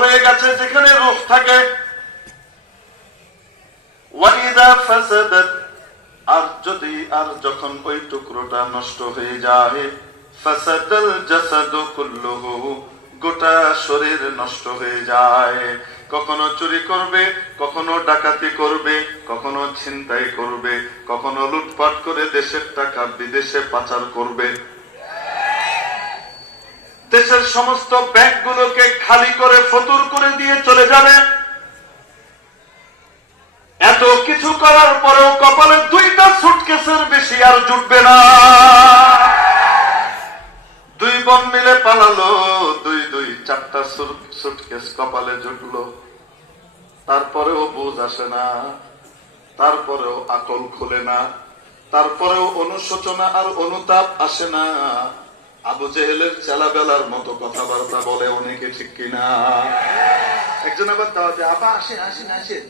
ভিতরে যেখানে রূপ থাকে। আর যদি, আর যখন ওই টুকরোটা নষ্ট হয়ে যায় নষ্ট হয়ে যায়। কখনো চুরি করবে, কখনো ডাকাতি করবে, কখনো ছিনতাই করবে, কখনো লুটপাট করে দেশের টাকা বিদেশে পাচার করবে। দেশের সমস্ত ব্যাংকগুলোকে খালি করে যাবে এত কিছু করার পরেও কপালে দুইটা সুটকেসের বেশি আর জুটবে না। দুই বোন মিলে পালালো, দুই দুই চারটা সুটকেস কপালে জুটলো। তারপরেও বুঝ আসে না, তারপরেও আকল খোলে না, তারপরেও অনুশোচনা আর অনুতাপ আসে না। আবু জেহেলের চেলাবেলার মতো কথাবার্তা বলে অনেকে ঠিক কিনা। একজন আবার দাওয়াতে আপা আসেন আসেন আসেন।